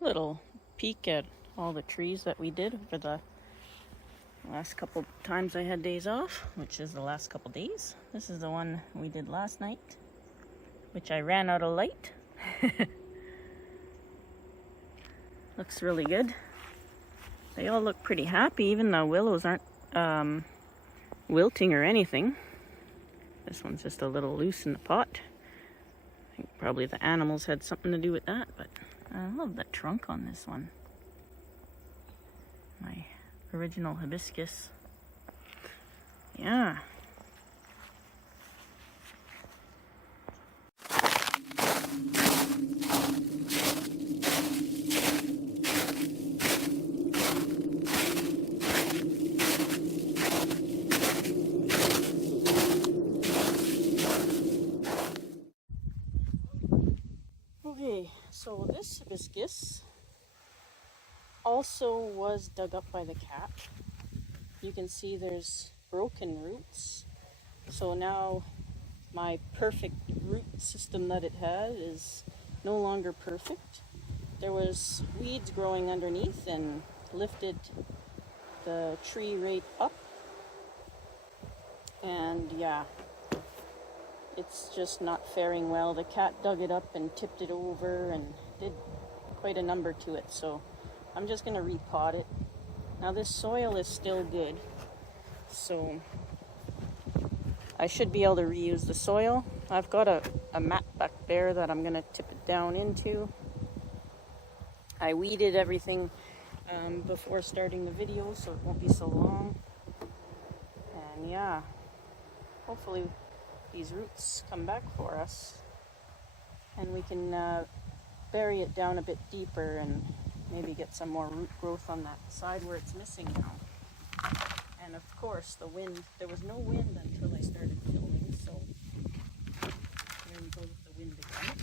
Little peek at all the trees that we did over the last couple times I had days off, which is the last couple days. This is the one we did last night, which I ran out of light. Looks really good. They all look pretty happy, even though willows aren't wilting or anything. This one's just a little loose in the pot. I think probably the animals had something to do with that, but I love the trunk on this one. My original hibiscus. Yeah. Okay, so this hibiscus also was dug up by the cat. You can see there's broken roots. So now my perfect root system that it had is no longer perfect. There was weeds growing underneath and lifted the tree right up. And yeah, it's just not faring well. The cat dug it up and tipped it over and did quite a number to it. So I'm just gonna repot it. Now this soil is still good, so I should be able to reuse the soil. I've got a mat back there that I'm gonna tip it down into. I weeded everything before starting the video, so it won't be so long. And yeah, hopefully these roots come back for us and we can bury it down a bit deeper and maybe get some more root growth on that side where it's missing now. And of course the wind, there was no wind until I started filming, so here we go with the wind again.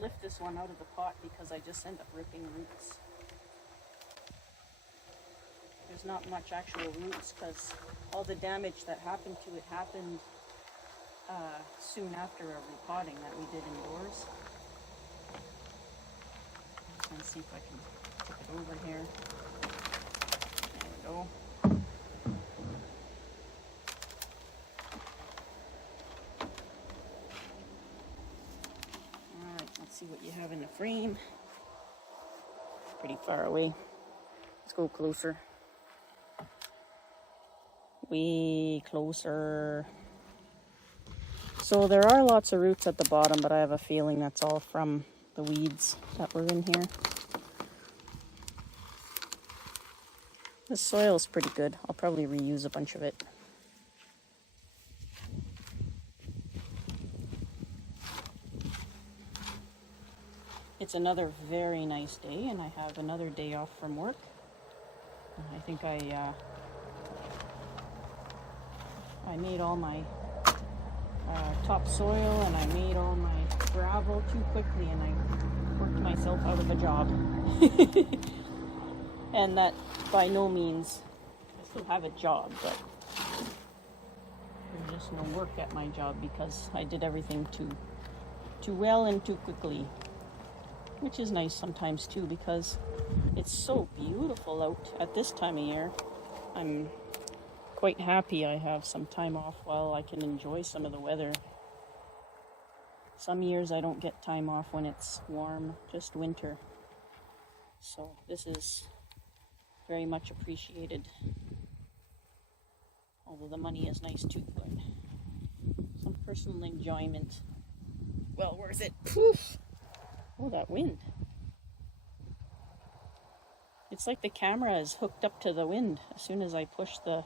Lift this one out of the pot because I just end up ripping roots. There's not much actual roots because all the damage that happened to it happened soon after a repotting that we did indoors. Let's see if I can tip it over here. There we go. See what you have in the frame. Pretty far away. Let's go closer. Way closer. So there are lots of roots at the bottom, but I have a feeling that's all from the weeds that were in here. The soil's pretty good. I'll probably reuse a bunch of it. It's another very nice day, and I have another day off from work. I think I made all my topsoil and I made all my gravel too quickly, and I worked myself out of a job. And that by no means, I still have a job, but there's just no work at my job because I did everything too well and too quickly. Which is nice sometimes too, because it's so beautiful out at this time of year. I'm quite happy I have some time off while I can enjoy some of the weather. Some years I don't get time off when it's warm, just winter. So this is very much appreciated. Although the money is nice too, but some personal enjoyment. Well worth it. Poof! Oh, that wind. It's like the camera is hooked up to the wind. As soon as I push the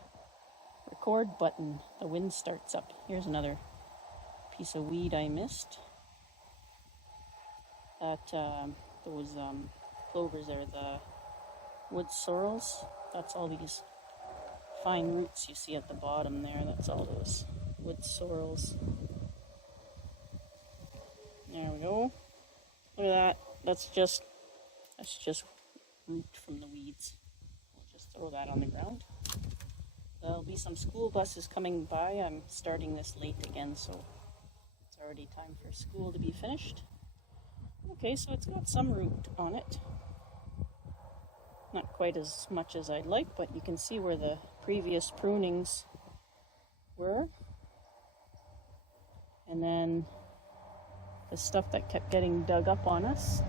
record button, the wind starts up. Here's another piece of weed I missed. Those clovers there, the wood sorrels. That's all these fine roots you see at the bottom there. That's all those wood sorrels. There we go. Look at that. That's just root from the weeds. We'll just throw that on the ground. There'll be some school buses coming by. I'm starting this late again, so it's already time for school to be finished. Okay, so it's got some root on it. Not quite as much as I'd like, but you can see where the previous prunings were. And then the stuff that kept getting dug up on us.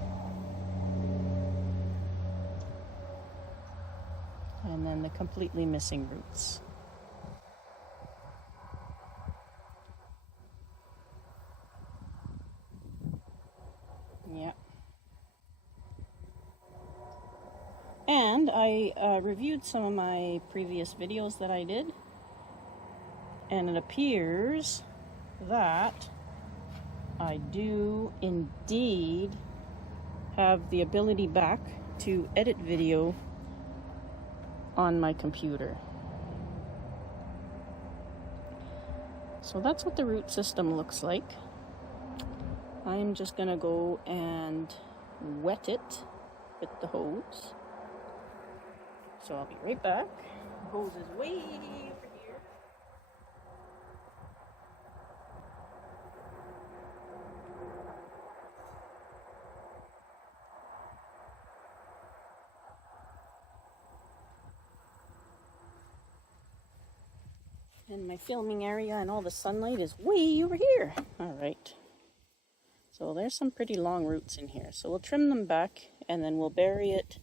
And then the completely missing roots. Yeah. And I reviewed some of my previous videos that I did, and it appears that I do indeed have the ability back to edit video on my computer. So that's what the root system looks like. I'm just gonna go and wet it with the hose. So I'll be right back. The hose is way over here. And my filming area and all the sunlight is way over here. All right. So there's some pretty long roots in here. So we'll trim them back and then we'll bury it.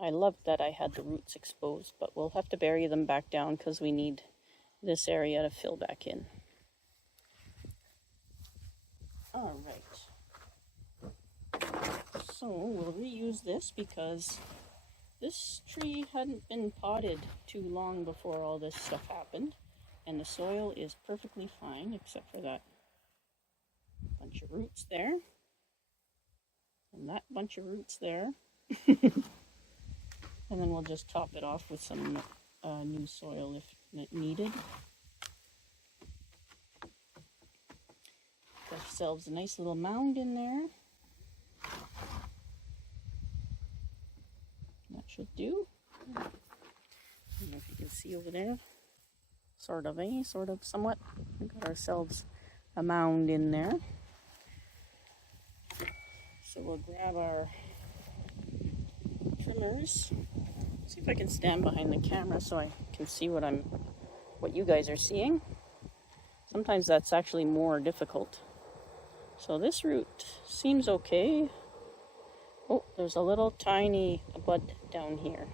I loved that I had the roots exposed, but we'll have to bury them back down because we need this area to fill back in. All right. So we'll reuse this because this tree hadn't been potted too long before all this stuff happened, and the soil is perfectly fine except for that bunch of roots there and that bunch of roots there. And then we'll just top it off with some new soil if needed. Got ourselves a nice little mound in there. That should do. I don't know if you can see over there. Sort of, somewhat. We got ourselves a mound in there. So we'll grab our trimmers. See if I can stand behind the camera so I can see what you guys are seeing. Sometimes that's actually more difficult. So this root seems okay. Oh, there's a little tiny bud down here.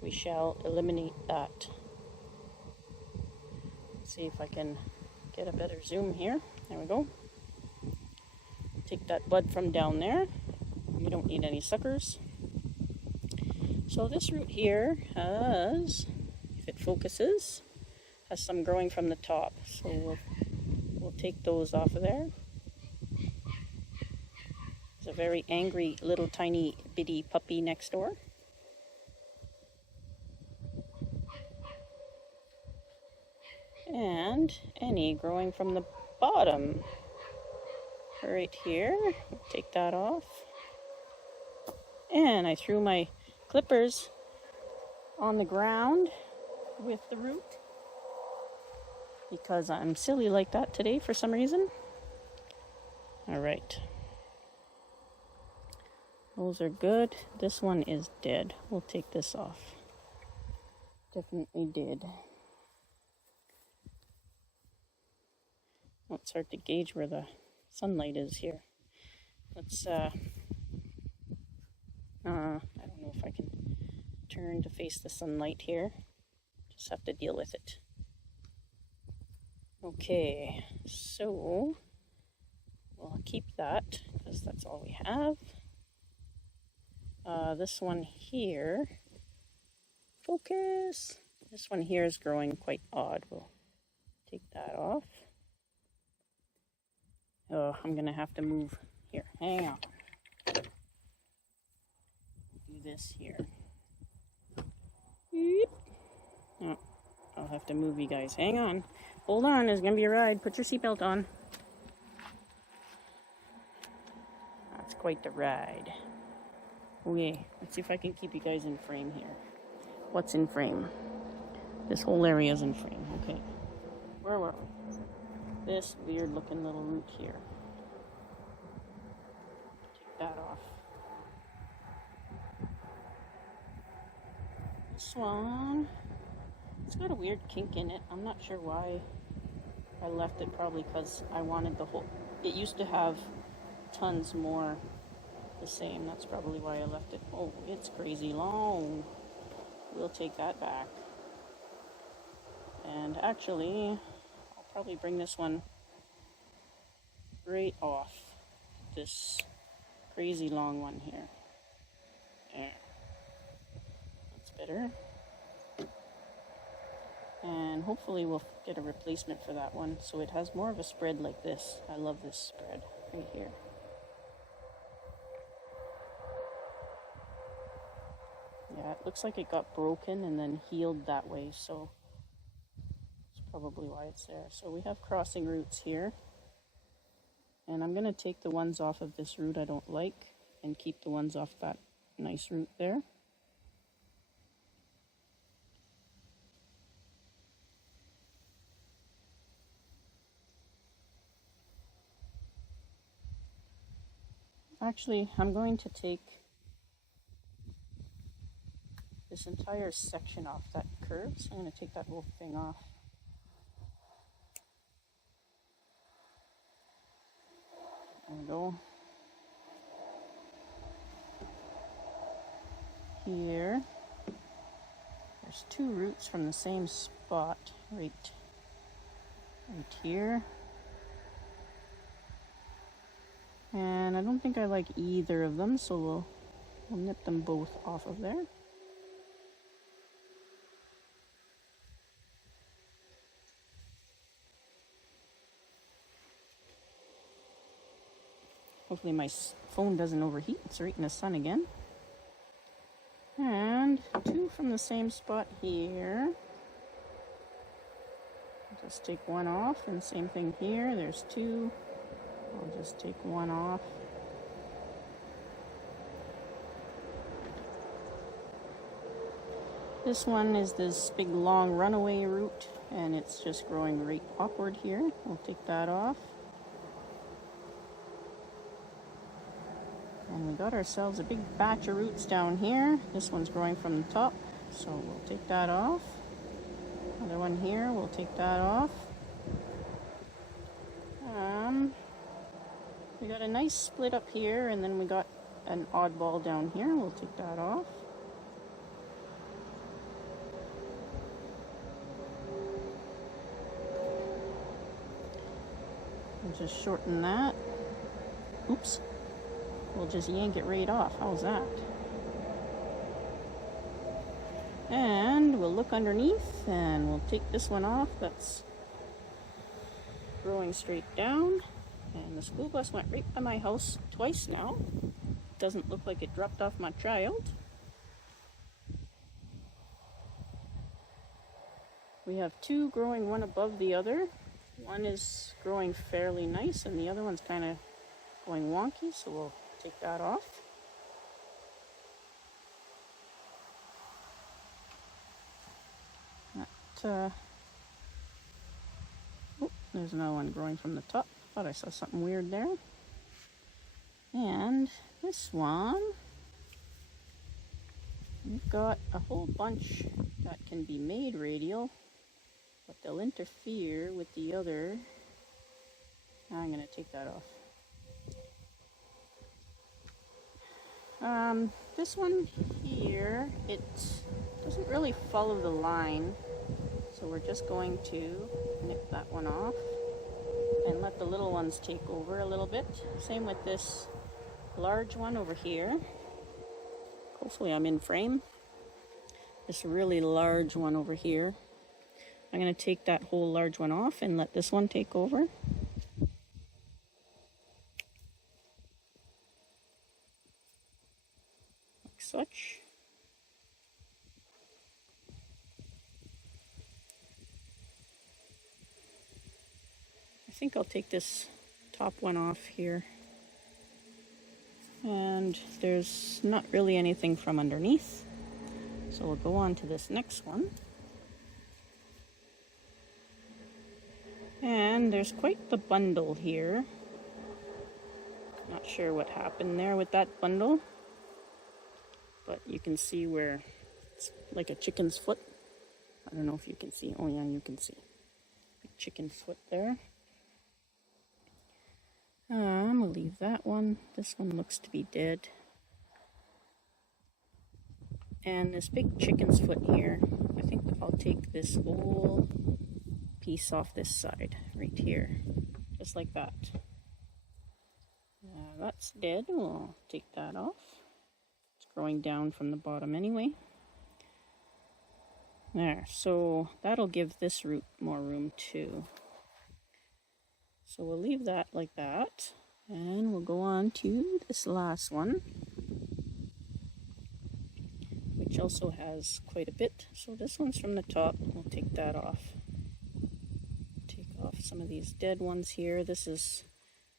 We shall eliminate that. Let's see if I can get a better zoom here. There we go. Take that bud from down there. We don't need any suckers. So this root here has, if it focuses, has some growing from the top. So we'll take those off of there. There's a very angry little tiny bitty puppy next door. And any growing from the bottom. Right here, we'll take that off. And I threw my clippers on the ground with the root because I'm silly like that today for some reason. All right. Those are good. This one is dead. We'll take this off. Definitely dead. Oh, it's hard to gauge where the sunlight is here. Let's I don't know if I can turn to face the sunlight here. Just have to deal with it. Okay, so we'll keep that because that's all we have. This one here, focus. This one here is growing quite odd. We'll take that off. Oh, I'm gonna have to move here. Hang on. Do this here. Beep. have to move you guys. Hang on. Hold on, there's gonna be a ride. Put your seatbelt on. That's quite the ride. Okay, let's see if I can keep you guys in frame here. What's in frame? This whole area is in frame. Okay. Where were we? This weird looking little root here. Take that off. This one, it's got a weird kink in it. I'm not sure why I left it, probably because I wanted the whole, it used to have tons more the same. That's probably why I left it. Oh, it's crazy long. We'll take that back. And actually, I'll probably bring this one right off. This crazy long one here. There. That's better. And hopefully we'll get a replacement for that one so it has more of a spread like this. I love this spread right here. Yeah, it looks like it got broken and then healed that way, so that's probably why it's there. So we have crossing roots here. And I'm going to take the ones off of this root I don't like and keep the ones off that nice root there. Actually, I'm going to take this entire section off that curve, so I'm going to take that whole thing off. There we go. Here, there's two roots from the same spot, right here. And I don't think I like either of them, so we'll nip them both off of there. Hopefully my phone doesn't overheat. It's right in the sun again. And two from the same spot here. I'll just take one off, and same thing here. There's two. I'll just take one off. This one is this big long runaway root, and it's just growing right awkward here. We'll take that off. And we got ourselves a big batch of roots down here. This one's growing from the top, so we'll take that off. Another one here, we'll take that off. We got a nice split up here, and then we got an oddball down here. We'll take that off. We'll just shorten that. Oops. We'll just yank it right off. How's that? And we'll look underneath, and we'll take this one off. That's growing straight down. And the school bus went right by my house twice now. Doesn't look like it dropped off my child. We have two growing one above the other. One is growing fairly nice, and the other one's kind of going wonky, so we'll take that off. Oh, there's another one growing from the top. Thought I saw something weird there. And this one, we've got a whole bunch that can be made radial, but they'll interfere with the other. I'm going to take that off. This one here, it doesn't really follow the line, so we're just going to nip that one off and let the little ones take over a little bit. Same with this large one over here. Hopefully I'm in frame. This really large one over here. I'm going to take that whole large one off and let this one take over. Like such. think I'll take this top one off here. And there's not really anything from underneath. So we'll go on to this next one. And there's quite the bundle here. Not sure what happened there with that bundle. But you can see where it's like a chicken's foot. I don't know if you can see. Oh yeah, you can see. Big chicken foot there. We'll leave that one. This one looks to be dead. And this big chicken's foot here, I think I'll take this whole piece off this side, right here. Just like that. That's dead. We'll take that off. It's growing down from the bottom anyway. There, so that'll give this root more room too. So we'll leave that like that, and we'll go on to this last one, which also has quite a bit. So this one's from the top. We'll take that off. Take off some of these dead ones here. This is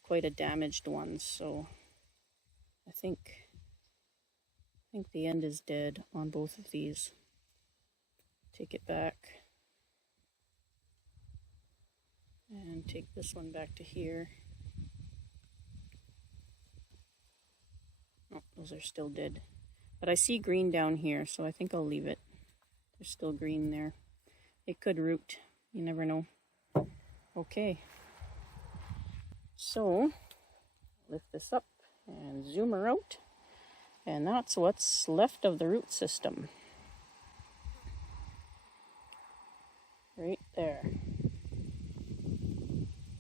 quite a damaged one, so I think the end is dead on both of these. Take it back and take this one back to here. Oh, those are still dead. But I see green down here, so I think I'll leave it. There's still green there. It could root. You never know. Okay. So, lift this up and zoom her out. And that's what's left of the root system. Right there.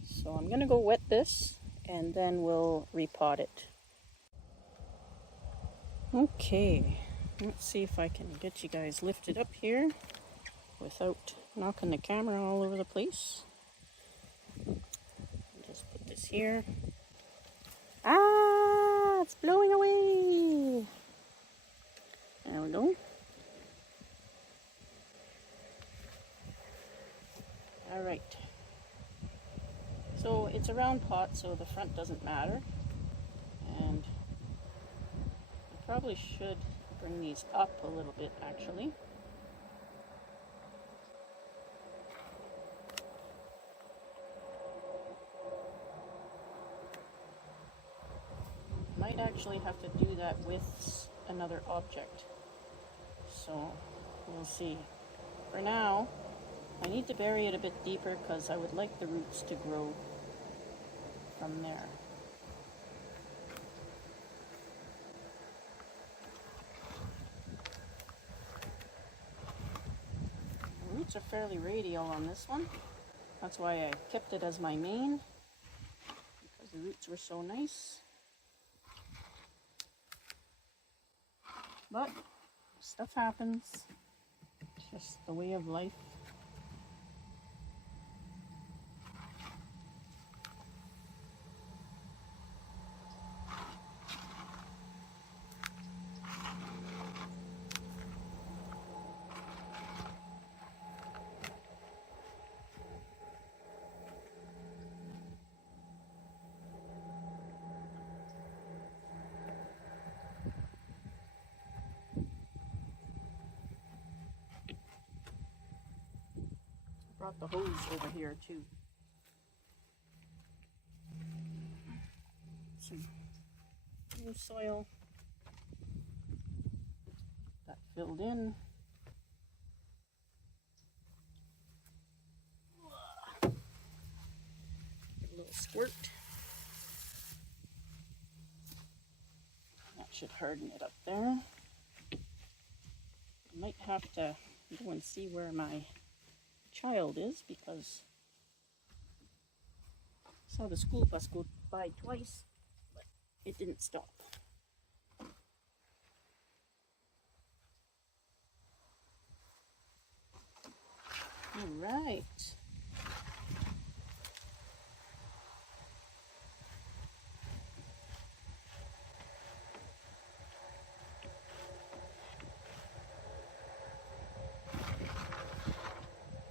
So I'm going to go wet this and then we'll repot it. Okay, let's see if I can get you guys lifted up here without knocking the camera all over the place. Just put this here. Ah, it's blowing away. There we go. All right. So it's a round pot, so the front doesn't matter. And I probably should bring these up a little bit, actually. Might actually have to do that with another object. So we'll see. For now, I need to bury it a bit deeper because I would like the roots to grow from there. The roots are fairly radial on this one. That's why I kept it as my main, because the roots were so nice. But stuff happens. It's just the way of life. Brought the hose over here too. Some new soil. That filled in. Give a little squirt. That should harden it up there. I might have to go and see where my child is, because I saw the school bus go by twice, but it didn't stop. All right.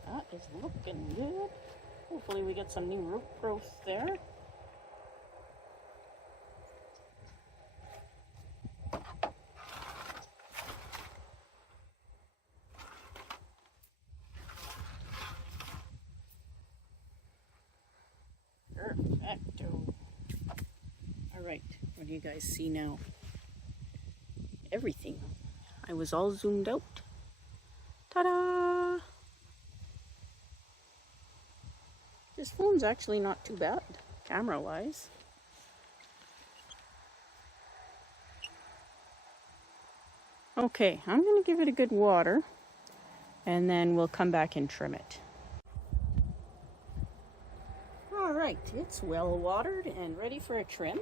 That is looking good. Hopefully we get some new root growth there. Perfecto. All right, what do you guys see now? Everything. I was all zoomed out. Ta-da! This phone's actually not too bad, camera-wise. Okay, I'm gonna give it a good water, and then we'll come back and trim it. All right, it's well watered and ready for a trim.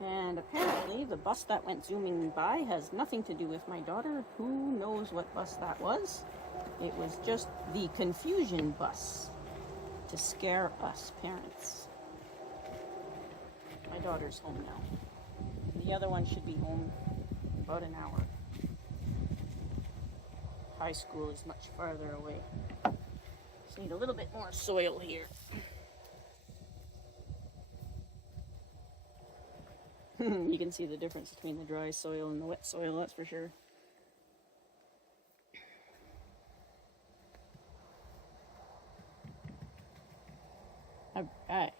And apparently the bus that went zooming by has nothing to do with my daughter. Who knows what bus that was? It was just the confusion bus to scare us parents. My daughter's home now. The other one should be home in about an hour. High school is much farther away. Just need a little bit more soil here. You can see the difference between the dry soil and the wet soil, that's for sure. All right.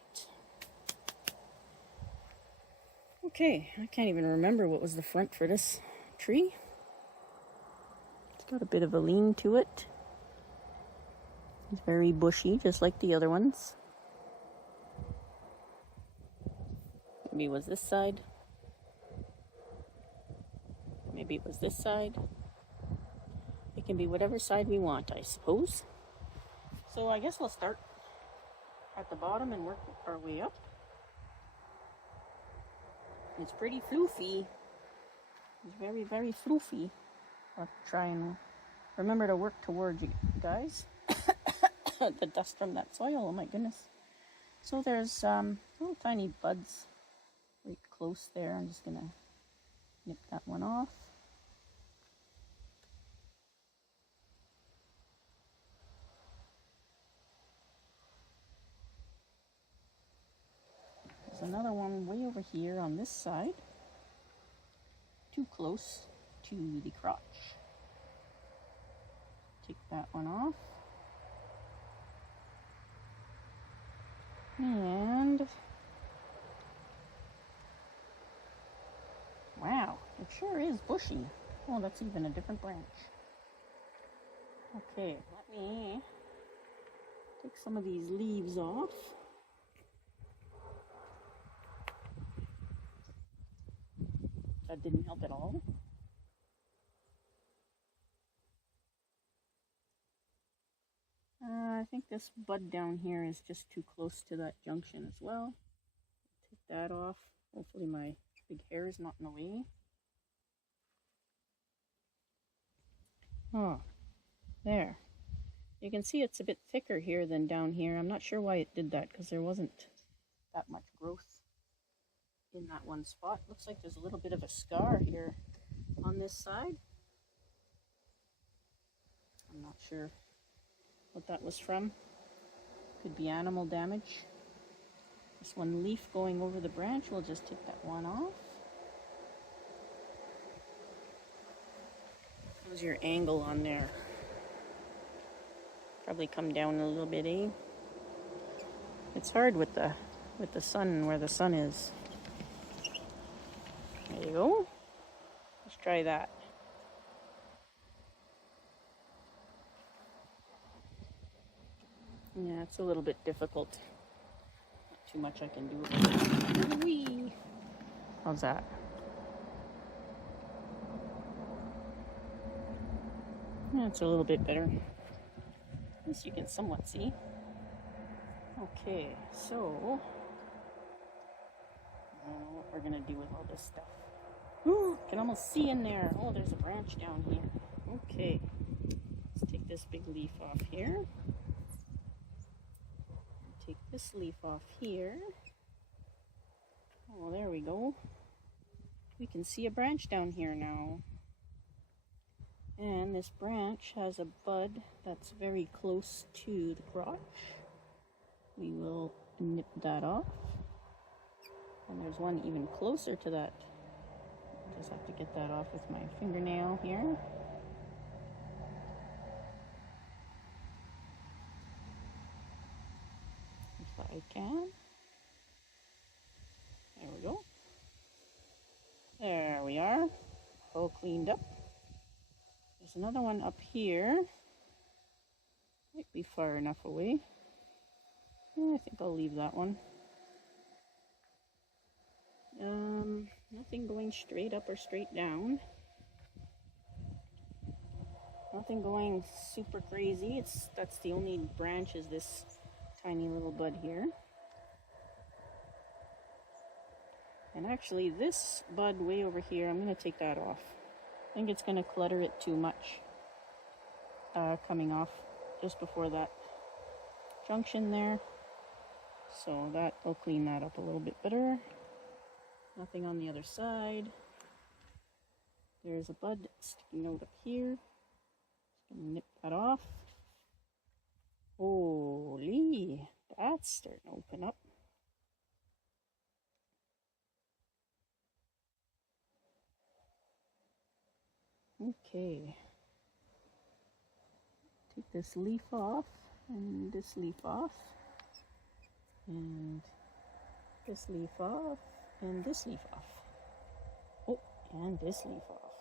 Okay, I can't even remember what was the front for this tree. It's got a bit of a lean to it. It's very bushy, just like the other ones. Maybe it was this side. Maybe it was this side. It can be whatever side we want, I suppose. So I guess we'll start at the bottom and work our way up. It's pretty floofy. It's very, very floofy. I'll try and remember to work towards you guys. The dust from that soil, oh my goodness. So there's little tiny buds right close there. I'm just gonna nip that one off. There's another one way over here on this side. Too close to the crotch. Take that one off. And wow, it sure is bushy. Oh, that's even a different branch. Okay, let me take some of these leaves off. That didn't help at all. I think this bud down here is just too close to that junction as well. Take that off. Hopefully my big hair is not in the way. Oh, there. You can see it's a bit thicker here than down here. I'm not sure why it did that because there wasn't that much growth in that one spot. Looks like there's a little bit of a scar here on this side. I'm not sure what that was from. Could be animal damage. This one leaf going over the branch, we'll just take that one off. How's your angle on there? Probably come down a little bit, eh? It's hard with the sun, where the sun is. There you go. Let's try that. Yeah, it's a little bit difficult. Not too much I can do. Whee! How's that? Yeah, it's a little bit better. At least you can somewhat see. Okay, so I don't know what we're gonna do with all this stuff. Ooh, can almost see in there. Oh, there's a branch down here. Okay, let's take this big leaf off here. Take this leaf off here. Oh, there we go. We can see a branch down here now. And this branch has a bud that's very close to the crotch. we will nip that off. And there's one even closer to that. Just have to get that off with my fingernail here. If I can. There we go. There we are. All cleaned up. There's another one up here. Might be far enough away. I think I'll leave that one. Nothing going straight up or straight down. Nothing going super crazy. That's the only branch is this tiny little bud here. And actually this bud way over here, I'm going to take that off. I think it's going to clutter it too much coming off just before that junction there. So that will clean that up a little bit better. Nothing on the other side. There's a bud sticking out up here. Just gonna nip that off. Holy, that's starting to open up. Okay. Take this leaf off and this leaf off. And this leaf off. And this leaf off. Oh, and this leaf off.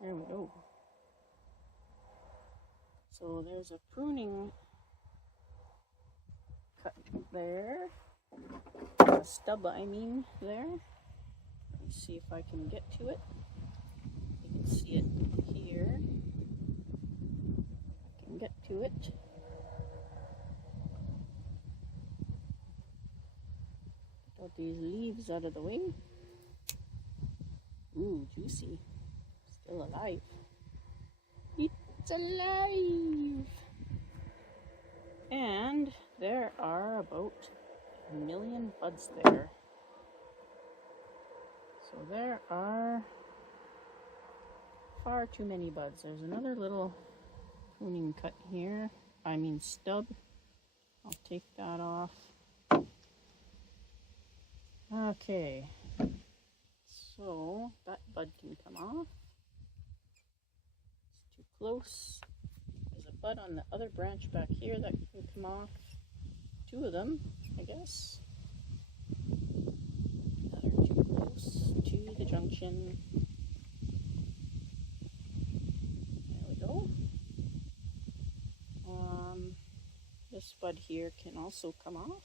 There we go. So there's a pruning cut there. A stub, I mean, there. Let me see if I can get to it. You can see it here. I can get to it. Got these leaves out of the way. Ooh, juicy. Still alive. It's alive! And there are about 1 million buds there. So there are far too many buds. There's another little pruning cut here. I mean stub. I'll take that off. Okay, so that bud can come off. It's too close. There's a bud on the other branch back here that can come off. 2 of them, I guess. That are too close to the junction. There we go. This bud here can also come off.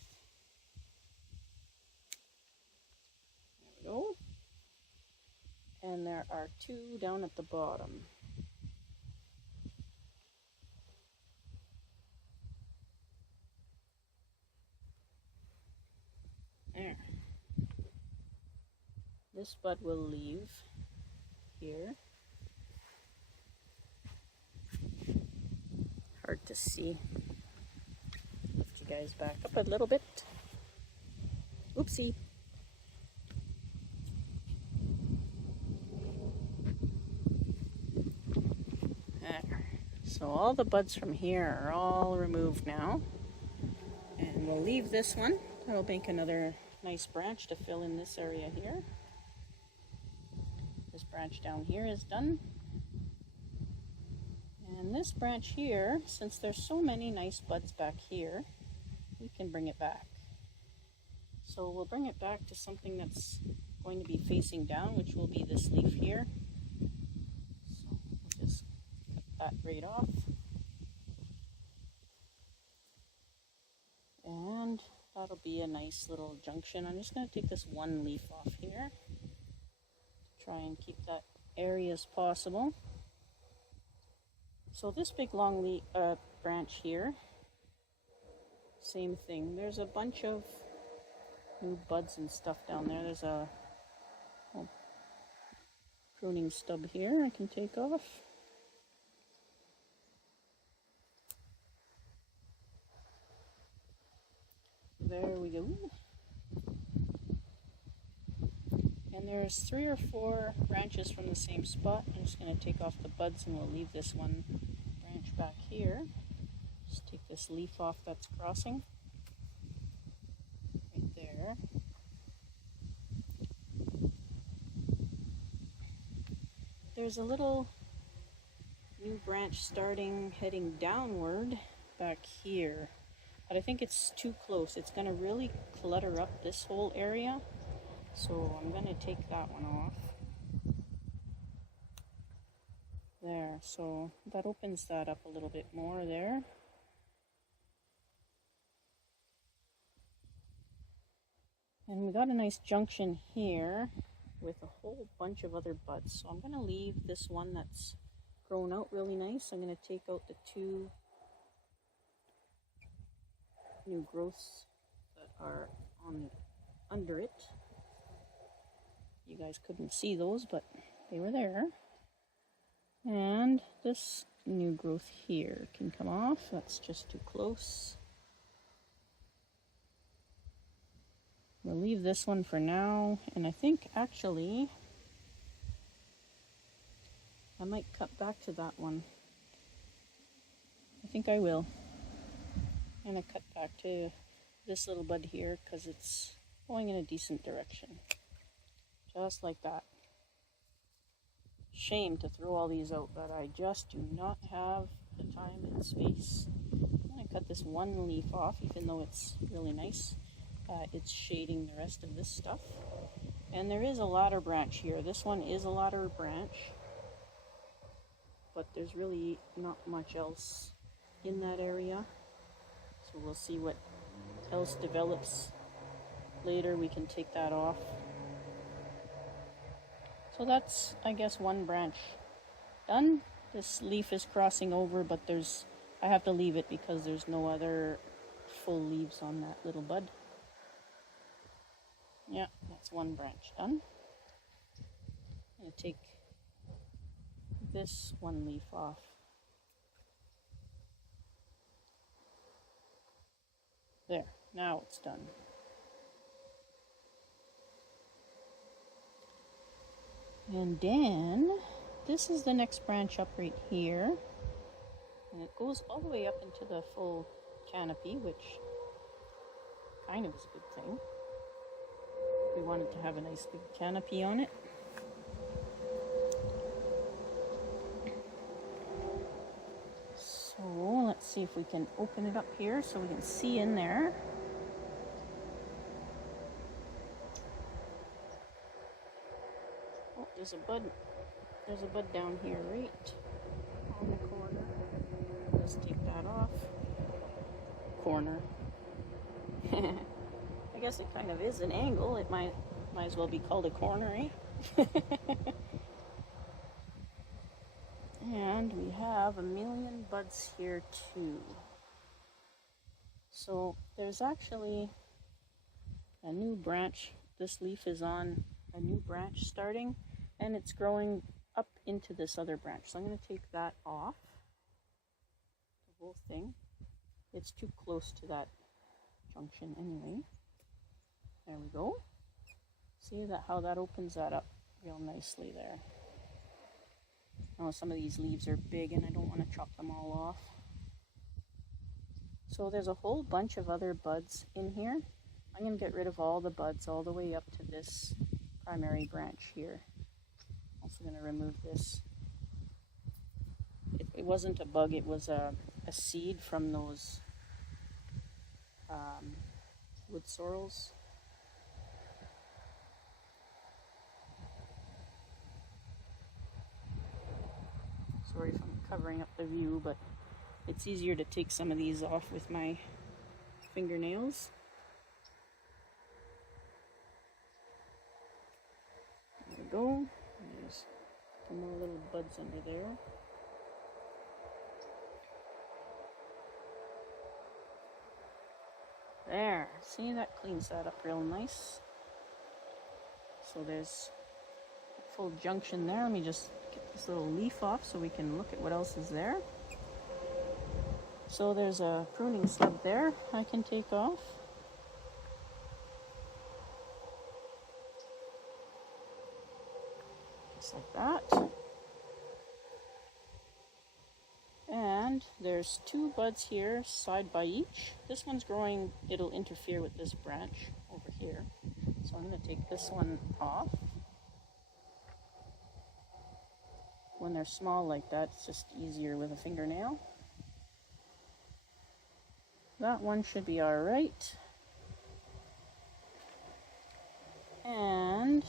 Go. And there are 2 down at the bottom. There. This bud will leave here. Hard to see. Lift you guys back up a little bit. Oopsie. So all the buds from here are all removed now. And we'll leave this one. That'll make another nice branch to fill in this area here. This branch down here is done. And this branch here, since there's so many nice buds back here, we can bring it back. So we'll bring it back to something that's going to be facing down, which will be this leaf here. So we'll just that right off, and that'll be a nice little junction. I'm just going to take this one leaf off here to try and keep that area as possible. So this big long branch here, same thing. There's a bunch of new buds and stuff down there. There's a pruning stub here I can take off. There we go. And there's 3 or 4 branches from the same spot. I'm just going to take off the buds and we'll leave this one branch back here. Just take this leaf off that's crossing. there. There's a little new branch starting heading downward back here, but I think it's too close. It's going to really clutter up this whole area, so I'm going to take that one off. There, so that opens that up a little bit more there. And we got a nice junction here with a whole bunch of other buds. So I'm going to leave this one that's grown out really nice. I'm going to take out the 2 new growths that are on under it. You guys couldn't see those, but they were there. And this new growth here can come off. That's just too close. We'll leave this one for now, and I think actually I might cut back to that one. I think I will. I'm gonna cut back to this little bud here because it's going in a decent direction. Just like that. Shame to throw all these out, but I just do not have the time and space. I'm gonna cut this one leaf off, even though it's really nice. It's shading the rest of this stuff. And there is a ladder branch here. This one is a ladder branch, but there's really not much else in that area. So we'll see what else develops later. We can take that off. So that's, I guess, one branch done. This leaf is crossing over, but I have to leave it because there's no other full leaves on that little bud. Yeah, that's one branch done. I'm going to take this one leaf off. There, now it's done. And then this is the next branch up right here. And it goes all the way up into the full canopy, which kind of is a good thing. We wanted to have a nice big canopy on it. So let's see if we can open it up here so we can see in there. Oh, there's a bud down here right on the corner. Let's take that off. Corner. I guess it kind of is an angle. It might as well be called a corner, eh? And we have a million buds here too. So there's actually a new branch. This leaf is on a new branch starting, and it's growing up into this other branch. So I'm going to take that off, the whole thing. It's too close to that junction anyway. There we go. See how that opens that up real nicely there. Oh, some of these leaves are big and I don't want to chop them all off. So there's a whole bunch of other buds in here. I'm going to get rid of all the buds all the way up to this primary branch here. Also going to remove this. It wasn't a bug, it was a seed from those wood sorrels. Sorry if I'm covering up the view, but it's easier to take some of these off with my fingernails. There we go. There's some more little buds under there. There, see, that cleans that up real nice. So there's a full junction there. Let me just get this little leaf off so we can look at what else is there. So there's a pruning stub there I can take off. Just like that. And there's two buds here, side by each. This one's growing, it'll interfere with this branch over over here. So I'm going to take this one off. When they're small like that, it's just easier with a fingernail. That one should be all right. And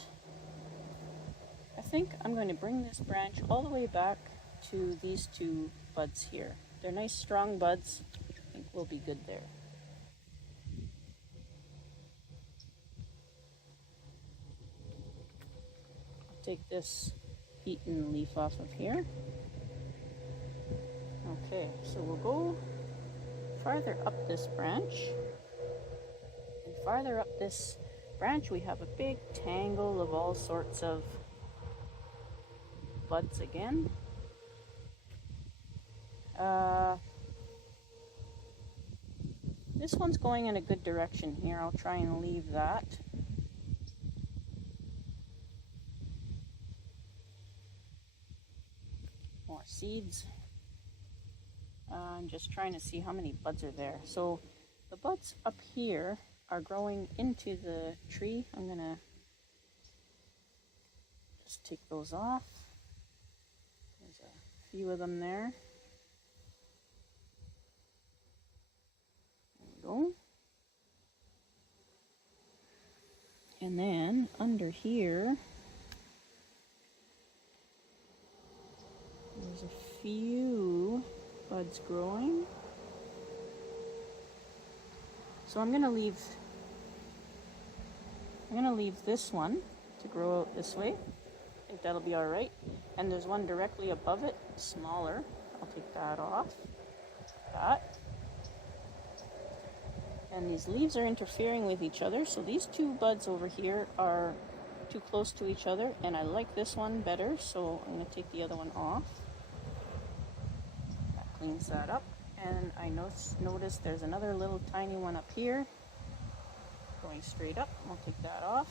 I think I'm going to bring this branch all the way back to these two buds here. They're nice strong buds. I think we'll be good there. I'll take this eaten leaf off of here. Okay, so we'll go farther up this branch. And farther up this branch we have a big tangle of all sorts of buds again. This one's going in a good direction here. I'll try and leave that. More seeds. I'm just trying to see how many buds are there. So the buds up here are growing into the tree. I'm going to just take those off. There's a few of them there. There we go. And then under here, there's a few buds growing. So I'm going to leave this one to grow out this way. I think that'll be all right. And there's one directly above it, smaller. I'll take that off. That. And these leaves are interfering with each other, so these two buds over here are too close to each other, and I like this one better, so I'm going to take the other one off. That cleans that up. And I noticed there's another little tiny one up here going straight up. I'll take that off.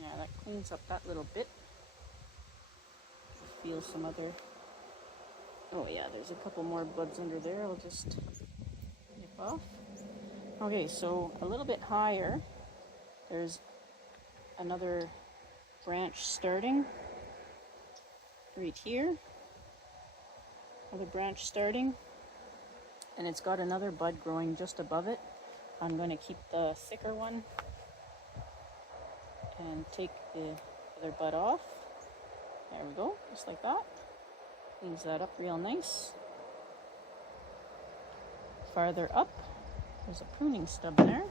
Yeah, that cleans up that little bit. Feel some other. Oh yeah, there's a couple more buds under there. I'll just nip off. Okay, so a little bit higher, there's another branch starting right here. Another branch starting, and it's got another bud growing just above it. I'm going to keep the thicker one and take the other bud off. There we go, just like that. Cleans that up real nice. Farther up, there's a pruning stub there.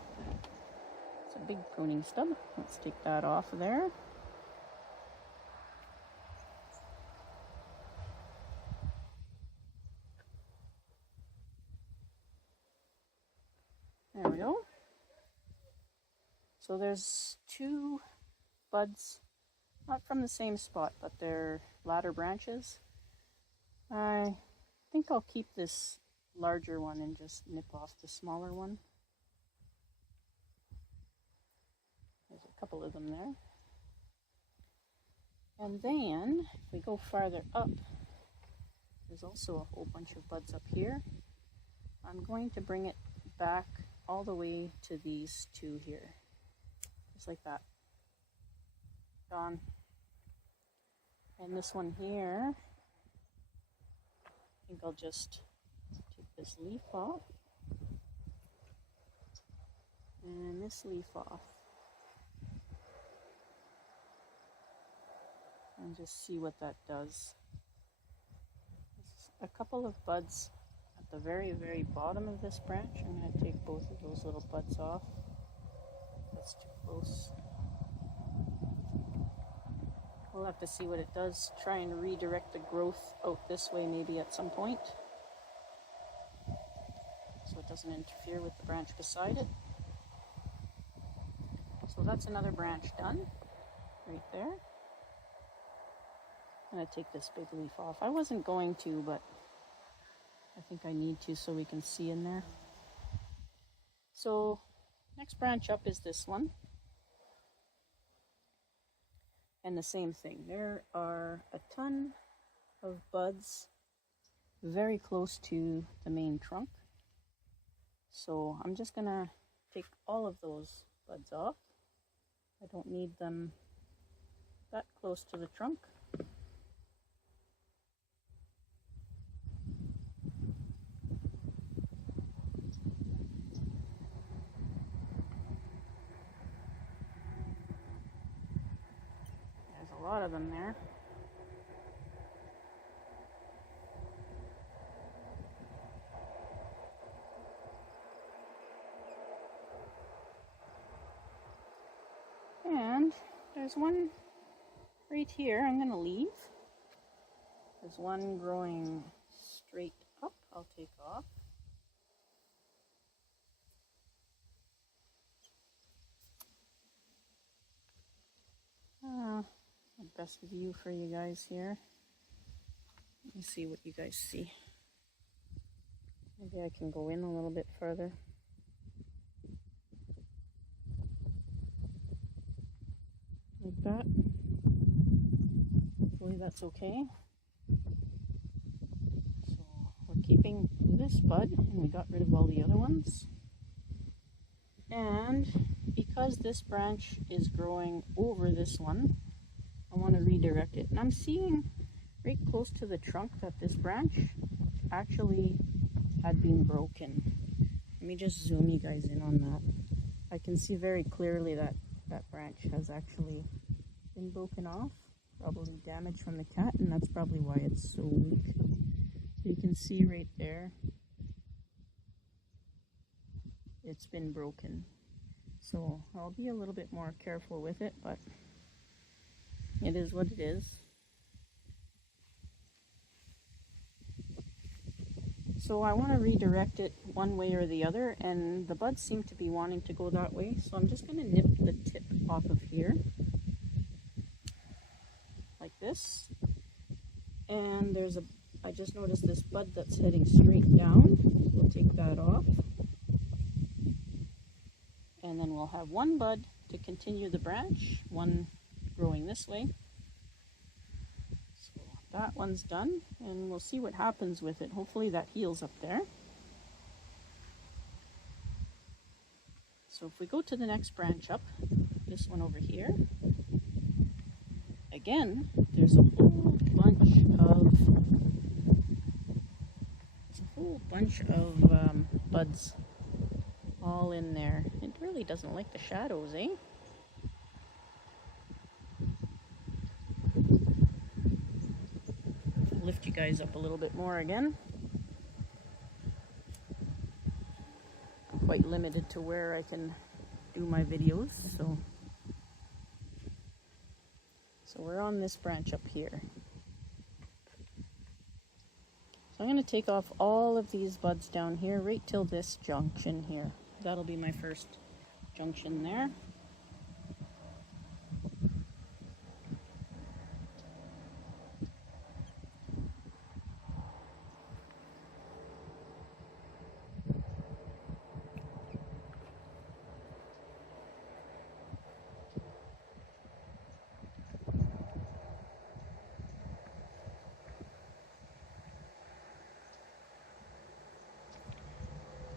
It's a big pruning stub. Let's take that off of there. There we go. So there's two buds, not from the same spot, but they're ladder branches. I think I'll keep this larger one and just nip off the smaller one. There's a couple of them there. And then, if we go farther up, there's also a whole bunch of buds up here. I'm going to bring it back all the way to these two here. Just like that. Gone. And this one here, I think I'll just take this leaf off. And this leaf off. And just see what that does. There's a couple of buds at the very, very bottom of this branch. I'm going to take both of those little buds off. That's too close. We'll have to see what it does. Try and redirect the growth out this way maybe at some point, so it doesn't interfere with the branch beside it. So that's another branch done right there. I'm going to take this big leaf off. I wasn't going to, but I think I need to so we can see in there. So next branch up is this one. And the same thing. There are a ton of buds very close to the main trunk. So I'm just going to take all of those buds off. I don't need them that close to the trunk. There's a lot of them there. And there's one right here I'm going to leave. There's one growing straight up I'll take off. Best view for you guys here. Let me see what you guys see. Maybe I can go in a little bit further. Like that. Hopefully that's okay. So we're keeping this bud, and we got rid of all the other ones. And because this branch is growing over this one, I want to redirect it. And I'm seeing right close to the trunk that this branch actually had been broken. Let me just zoom you guys in on that. I can see very clearly that that branch has actually been broken off, probably damage from the cat, and that's probably why it's so weak. So you can see right there, it's been broken. So I'll be a little bit more careful with it, but it is what it is. So I want to redirect it one way or the other, and the buds seem to be wanting to go that way. So I'm just going to nip the tip off of here, like this. And I just noticed this bud that's heading straight down. We'll take that off. And then we'll have one bud to continue the branch, one growing this way. So that one's done, and we'll see what happens with it. Hopefully that heals up there. So if we go to the next branch up, this one over here, again, there's a whole bunch of buds all in there. It really doesn't like the shadows, eh? Lift you guys up a little bit more again. I'm quite limited to where I can do my videos, so we're on this branch up here. So I'm going to take off all of these buds down here right till this junction here. That'll be my first junction there.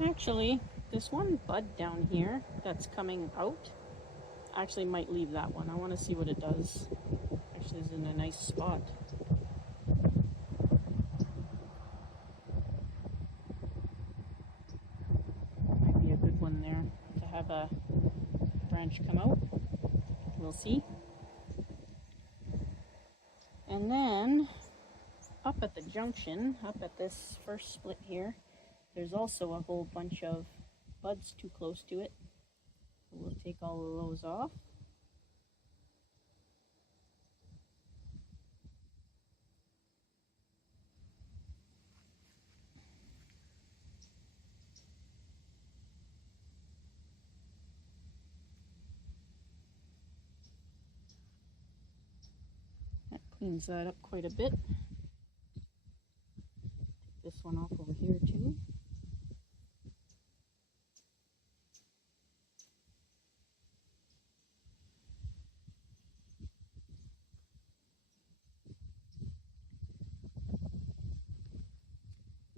Actually, this one bud down here that's coming out, actually might leave that one. I want to see what it does. Actually, it's in a nice spot. Might be a good one there to have a branch come out. We'll see. And then up at the junction, up at this first split here, there's also a whole bunch of buds too close to it. We'll take all of those off. That cleans that up quite a bit. Take this one off over here too.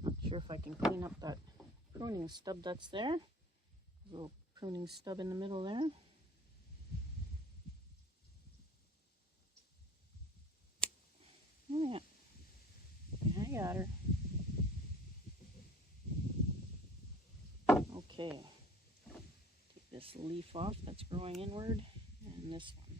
Not sure if I can clean up that pruning stub that's there. We'll pruning stub in the middle there. Oh yeah, I got her. Okay, take this leaf off that's growing inward, and this one.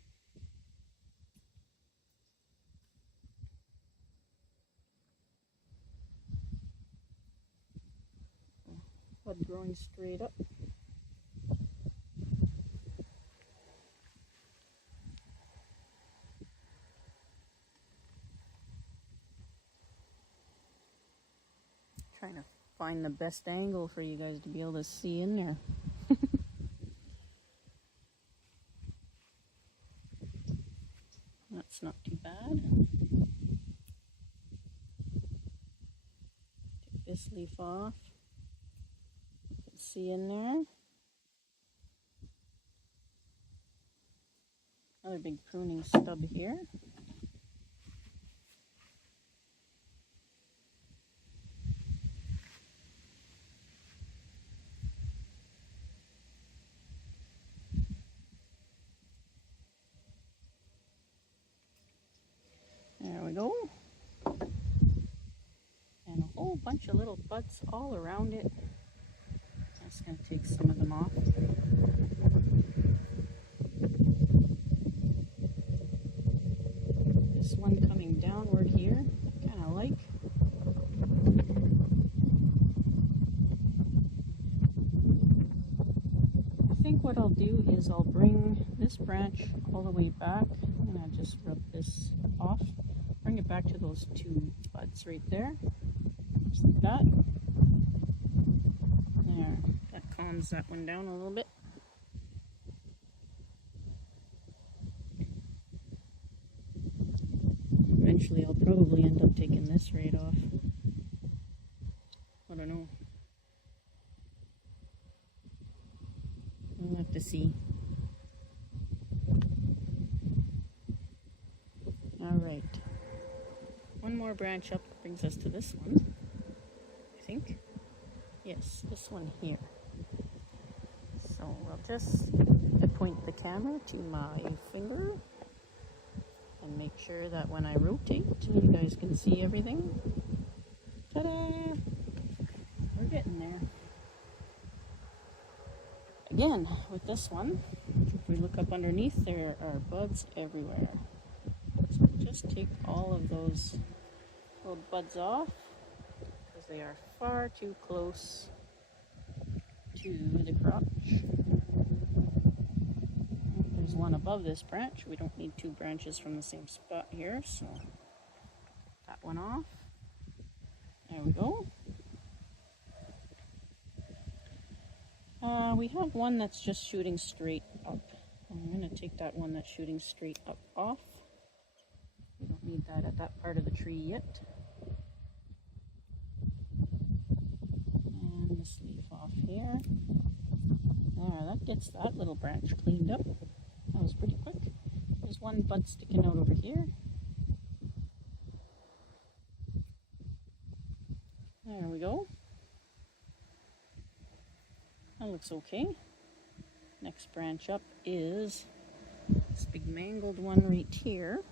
Bud growing straight up. Trying to find the best angle for you guys to be able to see in there. That's not too bad. Take this leaf off. You can see in there. Another big pruning stub here. There we go. And a whole bunch of little buds all around it. I'm just going to take some of them off. This one coming downward here, I kind of like. I think what I'll do is I'll bring this branch all the way back. I'm going to just rub this off. Bring it back to those two buds right there. Just like that. There. That calms that one down a little bit. Eventually I'll probably end up taking this right off. I don't know. We'll have to see. Alright. One more branch up brings us to this one, I think. Yes, this one here. So I'll just point the camera to my finger and make sure that when I rotate, you guys can see everything. Ta-da! We're getting there. Again, with this one, if we look up underneath, there are buds everywhere. So just take all of those little buds off because they are far too close to the crotch. There's one above this branch. We don't need two branches from the same spot here, so that one off. There we go. We have one that's just shooting straight up. I'm going to take that one that's shooting straight up off. We don't need that at that part of the tree yet. And this leaf off here. There, that gets that little branch cleaned up. That was pretty quick. There's one bud sticking out over here. There we go. That looks okay. Next branch up is this big mangled one right here.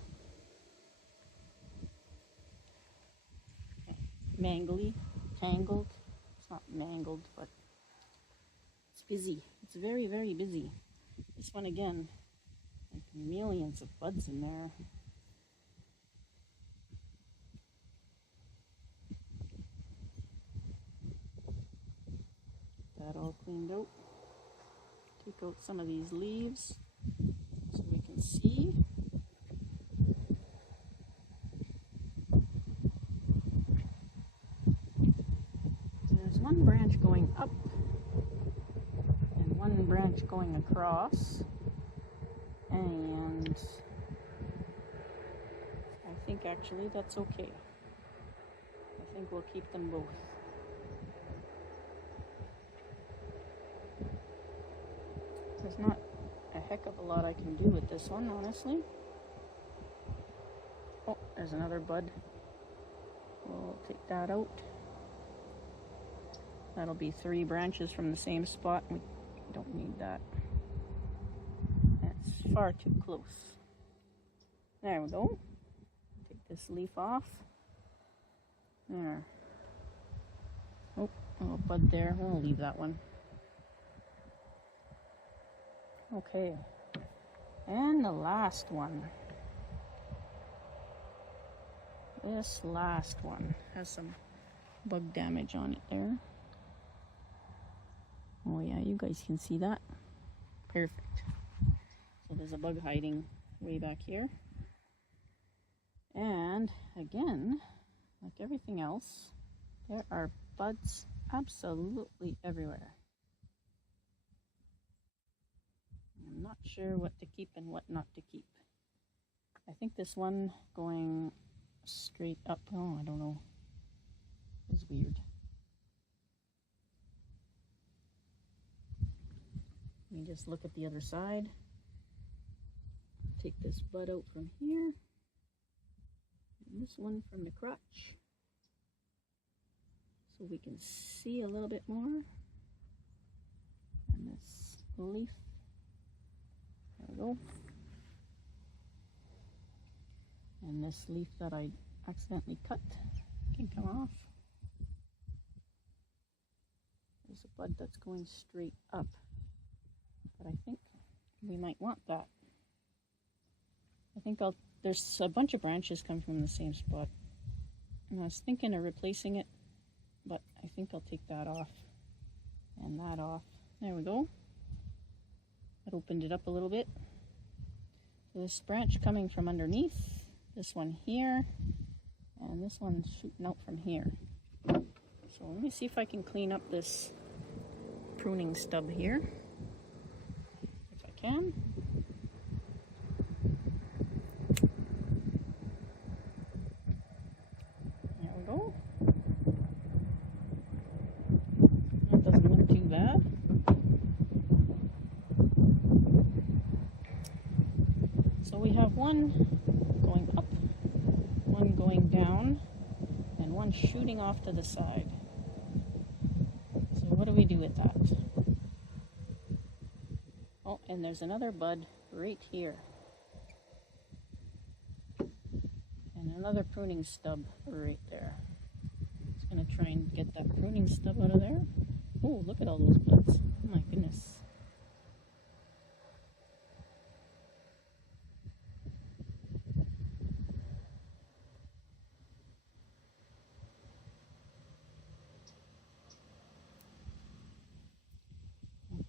Mangly, tangled. It's not mangled, but it's busy. It's very, very busy. This one again, like millions of buds in there. That all cleaned out. Take out some of these leaves so we can see. There's one branch going up and one branch going across, and I think actually that's okay. I think we'll keep them both. There's not a heck of a lot I can do with this one, honestly. Oh, there's another bud. We'll take that out. That'll be 3 branches from the same spot. We don't need that. That's far too close. There we go. Take this leaf off. There. Oh, a little bud there. We'll leave that one. Okay. And the last one. This last one has some bug damage on it there. Oh yeah, you guys can see that. Perfect. So there's a bug hiding way back here. And again, like everything else, there are buds absolutely everywhere. I'm not sure what to keep and what not to keep. I think this one going straight up, oh, I don't know, is weird. Let me just look at the other side. Take this bud out from here. And this one from the crotch. So we can see a little bit more. And this leaf. There we go. And this leaf that I accidentally cut can come off. There's a bud that's going straight up. But I think we might want that. I think there's a bunch of branches come from the same spot. And I was thinking of replacing it, but I think I'll take that off and that off. There we go. That opened it up a little bit. So this branch coming from underneath, this one here, and this one shooting out from here. So let me see if I can clean up this pruning stub here. If I can. There we go. That doesn't look too bad. So we have one going up, one going down, and one shooting off to the side. So what do we do with that? Oh, and there's another bud right here. And another pruning stub right there. Just gonna try and get that pruning stub out of there. Oh, look at all those buds. Oh my goodness.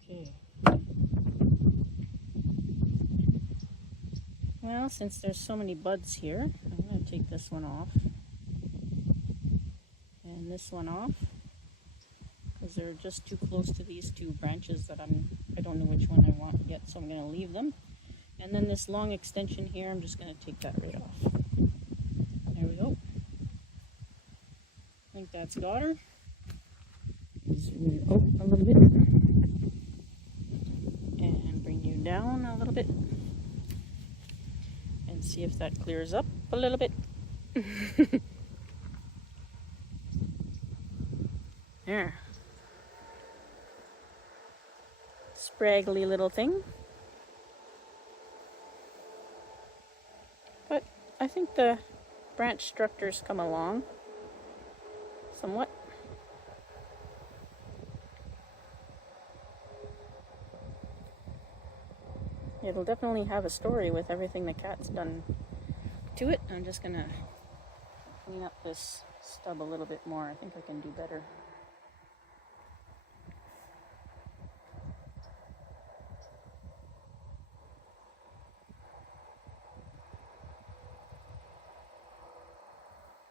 Okay. Well, since there's so many buds here, I'm going to take this one off and this one off because they're just too close to these two branches that I don't know which one I want yet, so I'm going to leave them. And then this long extension here, I'm just going to take that right off. There we go. I think that's got her. Oh, a little bit. And bring you down a little bit. And see if that clears up a little bit. There. Spraggly little thing. But I think the branch structures come along somewhat. It'll definitely have a story with everything the cat's done to it. I'm just gonna clean up this stub a little bit more. I think I can do better.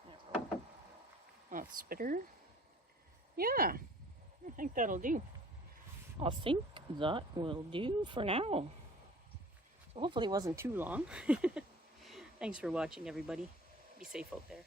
There we go. That's better. Yeah, I think that'll do. I think that will do for now. Hopefully it wasn't too long. Thanks for watching, everybody. Be safe out there.